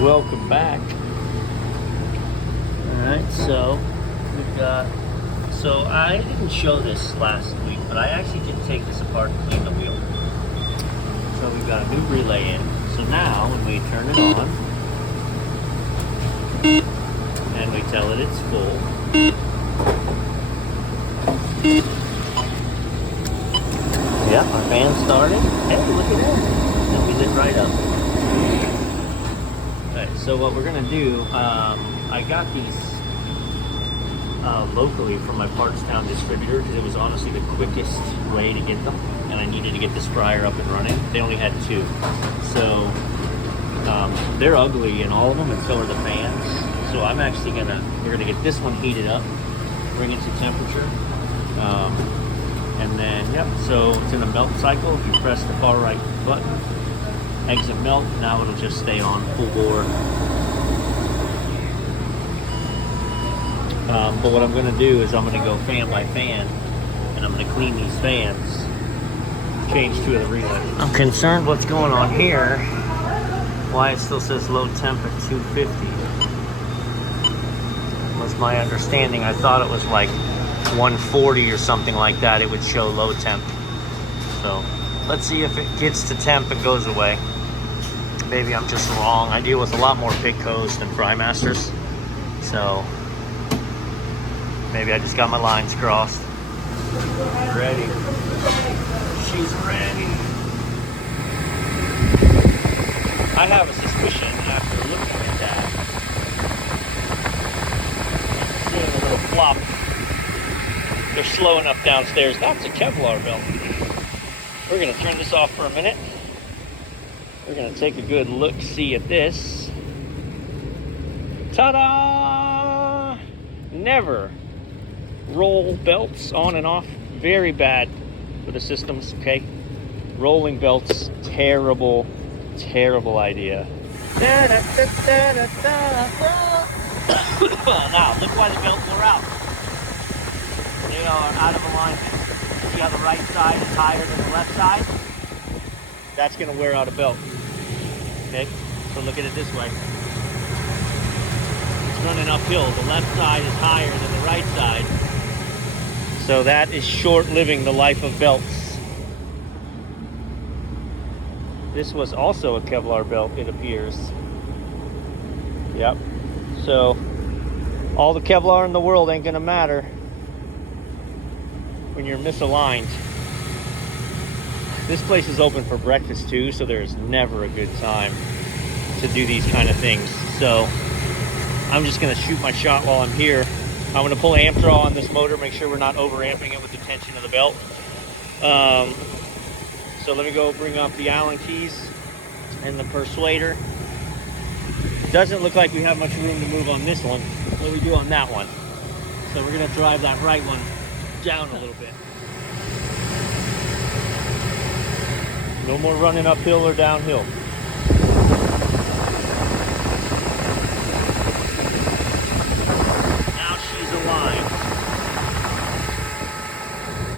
Welcome back. Alright, so we've got, so I didn't show this last week, but I actually did take this apart and clean the wheel. So we've got a new relay in. So now when we turn it on and we tell it it's full, yeah, our fan started. Hey, look at that. And we lit right up. Alright, so what we're gonna do, I got these locally from my Partstown distributor because it was honestly the quickest way to get them, and I needed to get this fryer up and running. They only had two, so they're ugly in all of them, and so are the fans. So I'm actually we're gonna get this one heated up, bring it to temperature, and then yep. So it's in a melt cycle. If you press the far right button, exit melt. Now it'll just stay on full bore. But what I'm going to do is I'm going to go fan by fan, and I'm going to clean these fans, change two of the relays. I'm concerned what's going on here, why it still says low temp at 250. Was my understanding. I thought it was like 140 or something like that. It would show low temp. So let's see if it gets to temp and goes away. Maybe I'm just wrong. I deal with a lot more Pitcos than Frymasters, so maybe I just got my lines crossed. Ready. She's ready. I have a suspicion after looking at that, seeing a little flop. They're slow enough downstairs. That's a Kevlar belt. We're going to turn this off for a minute. We're going to take a good look-see at this. Ta-da! Never roll belts on and off. Very bad for the systems, okay? Rolling belts, terrible, terrible idea. Now, look why the belts are out. They are out of alignment. See how the right side is higher than the left side? That's going to wear out a belt. Okay, so look at it this way. It's running uphill. The left side is higher than the right side. So that is short-living the life of belts. This was also a Kevlar belt, it appears. Yep. So all the Kevlar in the world ain't gonna matter when you're misaligned. This place is open for breakfast too, so there's never a good time to do these kind of things. So I'm just gonna shoot my shot while I'm here. I'm gonna pull amp draw on this motor, make sure we're not over amping it with the tension of the belt. So let me go bring up the Allen keys and the persuader. Doesn't look like we have much room to move on this one. What we do on that one. So we're gonna drive that right one down a little bit. No more running uphill or downhill.